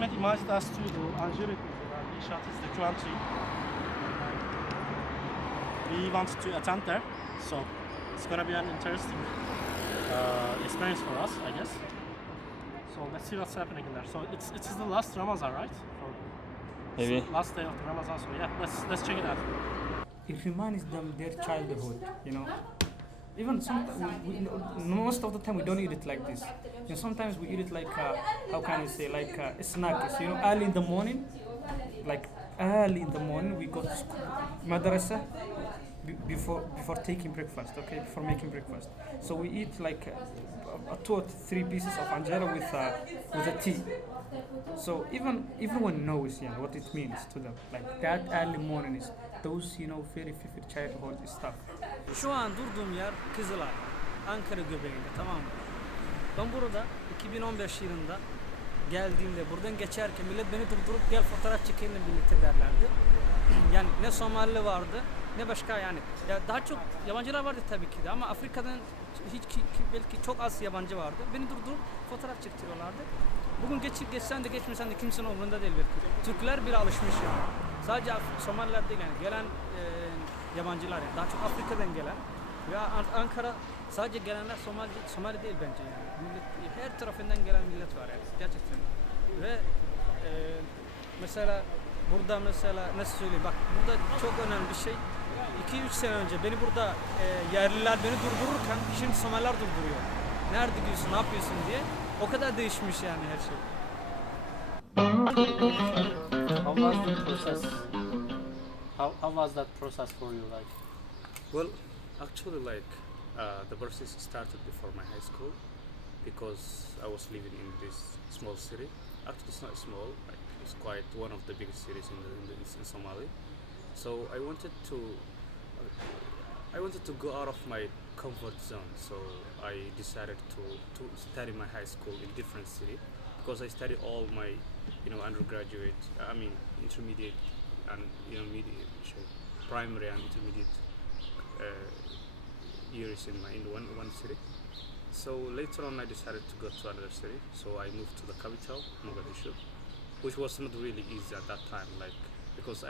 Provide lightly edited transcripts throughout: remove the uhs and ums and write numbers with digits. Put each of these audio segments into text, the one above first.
Muhamed invited us to the Azhari inşaat is the country. We want to attend there, so it's gonna be an interesting experience for us, I guess. So let's see what's happening in there. So it's the last Ramazan, right? Maybe. Last day of the Ramazan. So yeah, let's check it out. It reminds them their childhood, you know. Even sometimes, most of the time we don't eat it like this. You know, sometimes we eat it like, how can I say, like a snack. It's, you know, early in the morning, like early in the morning we go to school, madrasa, before taking breakfast, okay, before making breakfast. So we eat like 2 or 3 pieces of anjera with a tea. So even everyone knows, yeah, what it means to them. Like that early morning is those, you know, very vivid childhood stuff. Şu an durduğum yer Kızılay, Ankara göbeğinde, tamam mı? Ben burada 2015 yılında geldiğimde buradan geçerken millet beni durdurup gel fotoğraf çekelim birlikte derlerdi. Yani ne Somali vardı ne başka yani. Ya daha çok yabancılar vardı tabii ki de ama Afrika'dan belki çok az yabancı vardı. Beni durdurup fotoğraf çektiriyorlardı. Bugün geçsen de geçmesen de kimsenin umurunda değil belki. Türkler bile alışmış yani. Sadece Somaliler değil yani gelen yabancılar yani daha çok Afrika'dan gelen ve Ankara sadece gelenler Somali değil bence yani. Millet, her tarafından gelen millet var yani gerçekten. Ve mesela burada mesela nasıl söyleyeyim bak burada çok önemli bir şey. 2-3 sene önce beni burada yerliler beni durdururken şimdi Somaliler durduruyor. Nerede gidiyorsun, ne yapıyorsun diye. O kadar değişmiş yani her şey. How was the process? How was that process for you, like? Well, actually, like the process started before my high school because I was living in this small city. Actually, it's not small. Like it's quite one of the biggest cities in Somali. So I wanted to go out of my comfort zone. So I decided to study my high school in different city because I studied all my undergraduate, intermediate and primary and intermediate years in one city. So later on I decided to go to another city. So I moved to the capital, Mogadishu, which was not really easy at that time, like because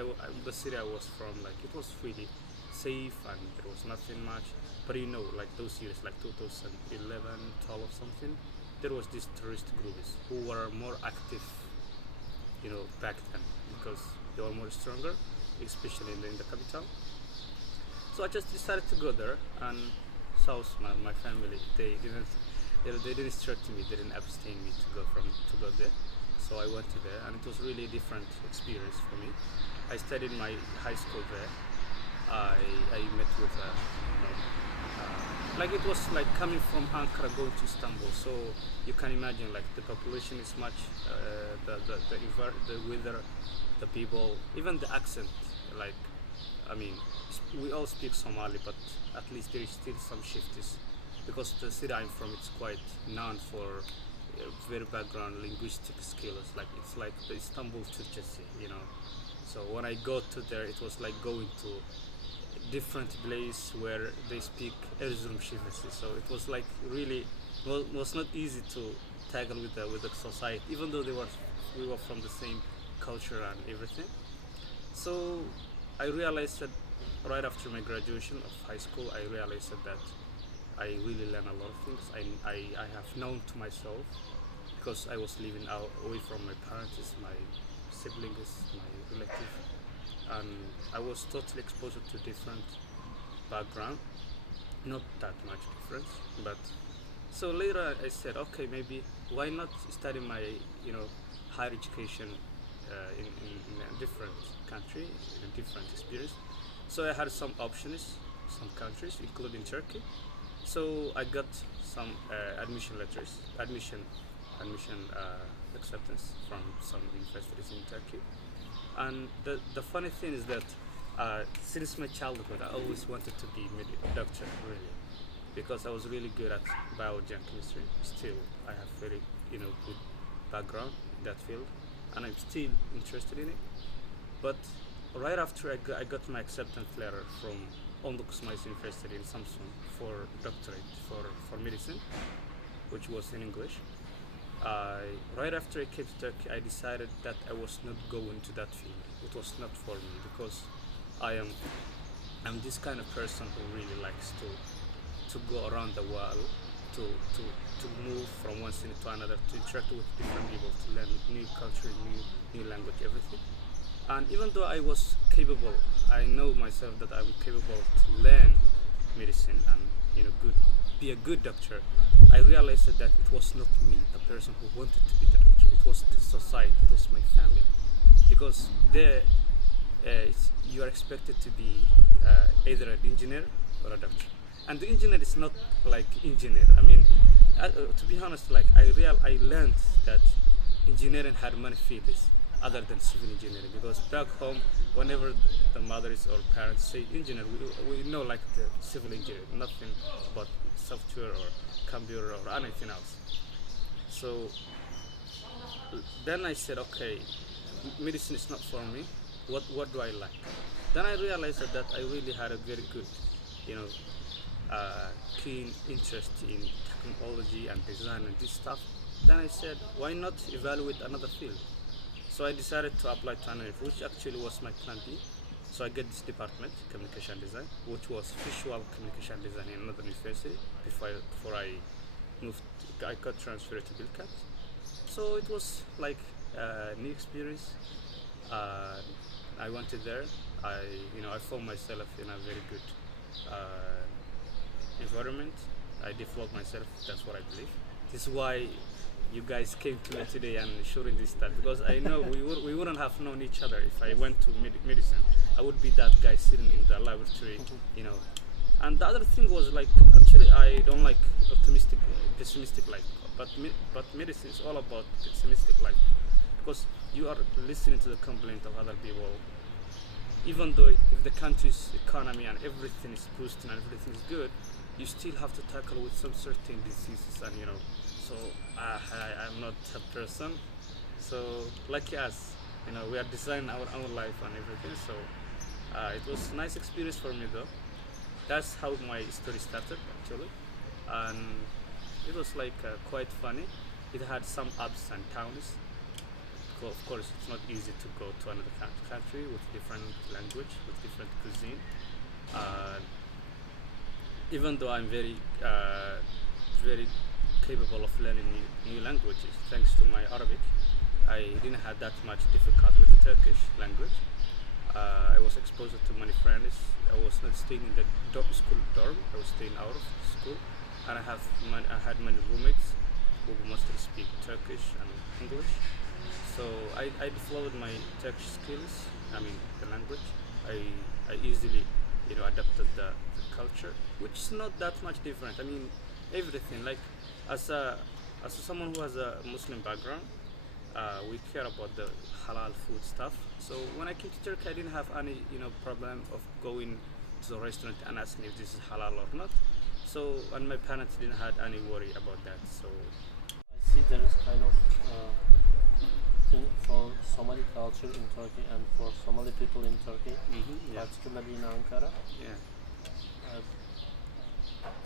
the city I was from, like it was really safe and there was nothing much. But like those years, like 2011, 12 or something, there was these terrorist groups who were more active, back then because they were more stronger, especially in the capital. So I just decided to go there, and my family, they didn't instruct me, they didn't abstain me to go there. So I went to there, and it was really a different experience for me. I studied my high school there. I met with like it was like coming from Ankara going to Istanbul, so you can imagine like the population is much, the weather, the people, even the accent. Like, we all speak Somali, but at least there is still some shifts because the city I'm from, it's quite known for very background linguistic skills. Like it's like the Istanbul Turkcesi, So when I got to there, it was like going to different place where they speak Erzurum Şivesi. So it was like really was not easy to tackle with the society, even though we were from the same culture and everything. So I realized that right after my graduation of high school, I realized that I really learned a lot of things. I have known to myself because I was living away from my parents, my siblings, my relatives, and I was totally exposed to different background, not that much difference, but so later I said, okay, maybe why not study my higher education in a different country, in a different experience. So I had some options, some countries, including Turkey. So I got some admission letters, admission acceptance from some universities in Turkey. And the funny thing is that since my childhood, I always wanted to be a doctor, really, because I was really good at biology and chemistry. Still, I have very good background in that field, and I'm still interested in it. But right after I got my acceptance letter from University in Samsun for doctorate for medicine, which was in English. right after I came to Turkey, I decided that I was not going to that field. It was not for me because I'm this kind of person who really likes to go around the world, to move from one city to another, to interact with different people, to learn new culture, new language, everything. And even though I was capable, I know myself that I'm capable to learn medicine and be a good doctor. I realized that it was not me, the person who wanted to be the doctor. It was the society, it was my family, because there you are expected to be either an engineer or a doctor, and the engineer is not like engineer. I mean, to be honest, like I learned that engineering had many fields other than civil engineering, because back home, whenever the mothers or parents say engineer, we know like the civil engineer, nothing about software or computer or anything else. So then I said, okay, medicine is not for me. What do I like? Then I realized that I really had a very good, keen interest in technology and design and this stuff. Then I said, why not evaluate another field? So I decided to apply to an which actually was my plan B. So I get this department, communication design, which was visual communication design in another university before I moved. I got transferred to Bilkent. So it was like a new experience. I went there. I found myself in a very good environment. I developed myself. That's what I believe. This is why you guys came to me today and showing this stuff, because I know we wouldn't have known each other if I went to medicine. I would be that guy sitting in the laboratory, And the other thing was like, actually I don't like pessimistic life, but medicine is all about pessimistic life, because you are listening to the complaint of other people. Even though if the country's economy and everything is boosting and everything is good, you still have to tackle with some certain diseases, and so I'm not a person. So like us, we are designing our own life and everything. So it was a nice experience for me though. That's how my story started actually, and it was like quite funny. It had some ups and downs. Of course, it's not easy to go to another country with different language, with different cuisine. Even though I'm very capable of learning new languages, thanks to my Arabic, I didn't have that much difficulty with the Turkish language. I was exposed to many friends. I was not staying in the school dorm. I was staying out of school, and I had many roommates who mostly speak Turkish and English. So I developed my Turkish skills. I mean the language. I easily adapted the culture, which is not that much different. I mean everything. Like as someone who has a Muslim background, we care about the halal food stuff. So when I came to Turkey, I didn't have any problem of going to the restaurant and asking if this is halal or not. So and my parents didn't have any worry about that. So I see there is kind of thing for Somali culture in Turkey and for Somali people in Turkey, yeah. particularly in Ankara. Yeah.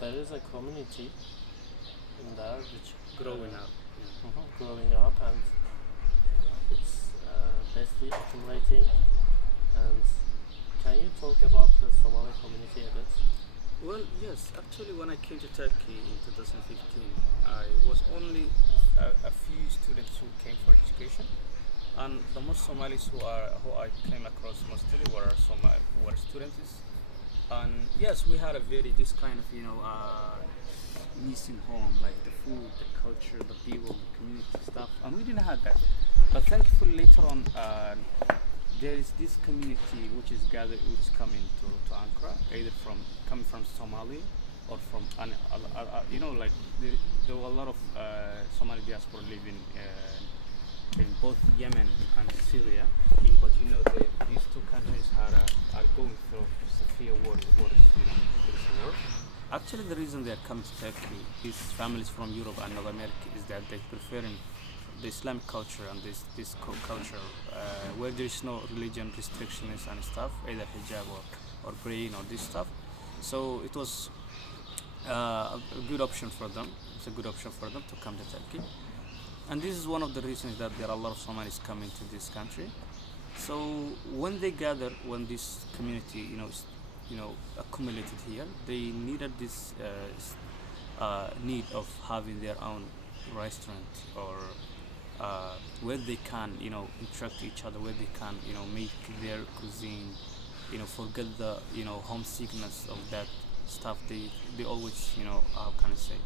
There is a community in there which Growing up. growing up, and it's basically accumulating. And can you talk about the Somali community a bit? Well, yes. Actually, when I came to Turkey in 2015, I was only a few students who came for education, and the most Somalis who I came across mostly were students. And yes, we had this kind of missing home, like the food, the culture, the people, the community stuff, and we didn't have that. But thankfully later on, there is this community which is coming to Ankara, either coming from Somali or from like there were a lot of Somali diaspora living in both Yemen and Syria. But these two countries are going through severe wars. War. Actually, the reason they are coming to Turkey, these families from Europe and North America, is that they're preferring the Islamic culture and this culture where there is no religion restrictions and stuff, either hijab or praying or this stuff. So it was a good option for them. It's a good option for them to come to Turkey. and this is one of the reasons that there are a lot of Somalis coming to this country. So when they gather, when this community, accumulated here, they needed this need of having their own restaurant or where they can, interact with each other, where they can, make their cuisine, forget the, homesickness of that stuff. They always, how can I say,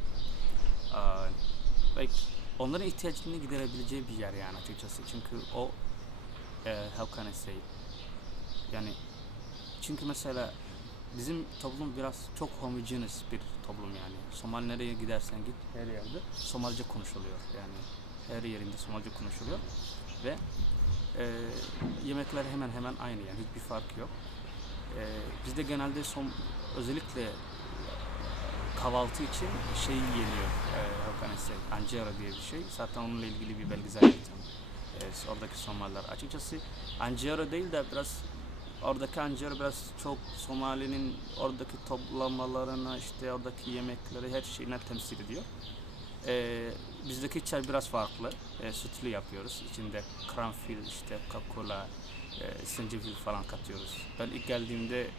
like onların ihtiyaçlarını giderebileceği bir yer yani açıkçası. Çünkü o how can I say, yani çünkü mesela bizim toplum biraz çok homogeneous bir toplum yani. Somali nereye gidersen git her yerde Somalice konuşuluyor yani. Her yerinde Somalice konuşuluyor ve yemekler hemen hemen aynı yani hiçbir fark yok. Bizde genelde özellikle kahvaltı için şey yeniyor, how can I say, anjera diye bir şey. Zaten onunla ilgili bir belgesel yaptım. Oradaki Somaliler. Açıkçası anjera değil de biraz oradaki anjera biraz çok Somali'nin oradaki toplamalarına, işte oradaki yemekleri, her şeyine temsil ediyor. Bizdeki çay biraz farklı. Sütlü yapıyoruz. İçinde karanfil, işte kakula, zencefil falan katıyoruz. Ben ilk geldiğimde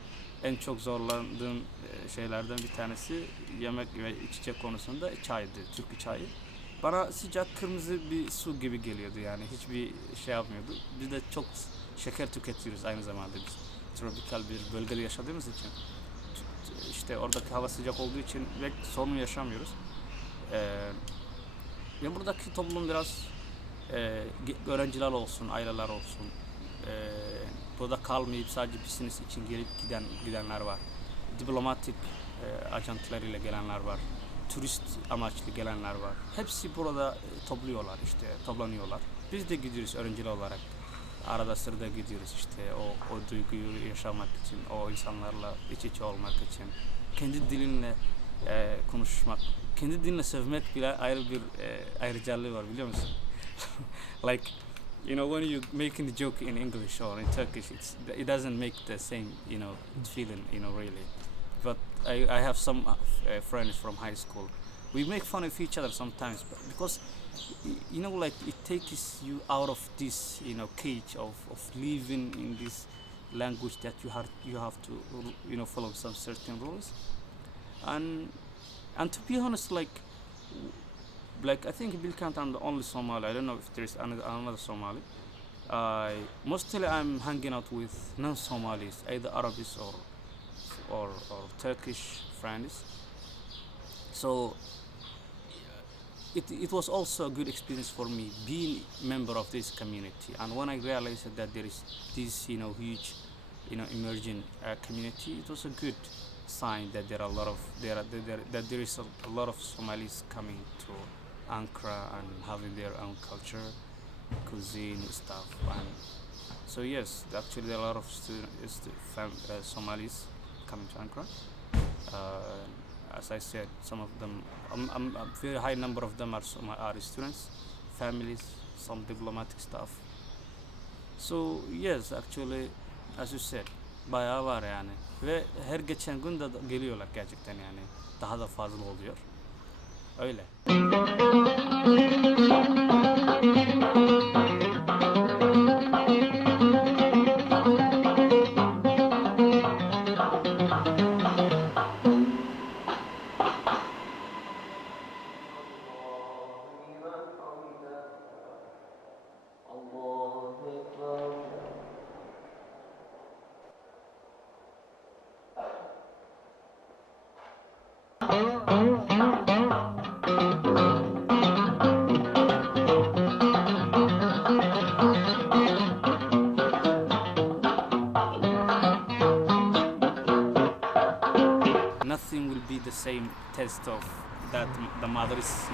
en çok zorlandığım şeylerden bir tanesi yemek ve içecek konusunda çaydı, Türk çayı. Bana sıcak kırmızı bir su gibi geliyordu yani hiçbir şey yapmıyordu. Biz de çok şeker tüketiyoruz aynı zamanda biz. Tropikal bir bölgede yaşadığımız için işte oradaki hava sıcak olduğu için pek sorun yaşamıyoruz. Ve buradaki toplum biraz öğrenciler olsun, aileler olsun. Burada kalmayıp sadece business için gelip gidenler var. Diplomatik ajantalarıyla gelenler var. Turist amaçlı gelenler var. Hepsi burada toplanıyorlar. Biz de gidiyoruz öğrenciler olarak. Arada sırada gidiyoruz işte o duyguyu yaşamak için, o insanlarla iç içe olmak için. Kendi dilinle konuşmak, kendi dilinle sevmek bile ayrı bir ayrıcalığı var biliyor musun? Like, when you making the joke in English or in Turkish, it doesn't make the same, feeling, really. But I have some friends from high school. We make fun of each other sometimes because, like it takes you out of this, cage of living in this language that you have to, follow some certain rules. And to be honest, like I think Bilkent I'm the only Somali. I don't know if there's another Somali. Mostly I'm hanging out with non-Somalis, either Arabs or Turkish friends. So it was also a good experience for me being a member of this community. And when I realized that there is this, huge, emerging community, it was a good sign that there is a lot of Somalis coming to Ankara and having their own culture, cuisine stuff. And so yes, actually there are a lot of Somalis coming to Ankara. As I said, some of them, a very high number of them are students, families, some diplomatic staff. So yes, actually, as you said, bayağı var yani. Ve her geçen gün de geliyorlar gerçekten yani. Daha da fazla oluyor. Öyle. Nothing will be the same taste of that the mother's,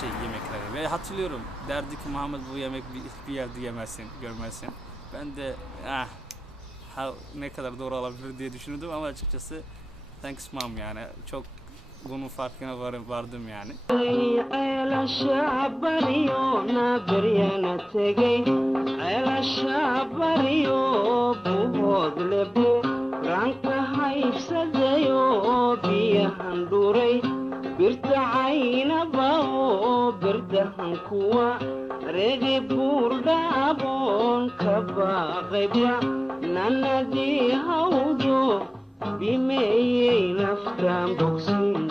şey yemekleri. Ve hatırlıyorum derdi ki Mohamed bu yemek bir yerde yemezsin, görmezsin. Ben de ne kadar doğru olabilir diye düşünürdüm ama açıkçası thanks mom yani çok bunun farkına vardım yani. birtacayna bao birdahan kuwa regi buurdhaabon ka baaqayba nanadii hawdo bimeeyey naftaan bogsiin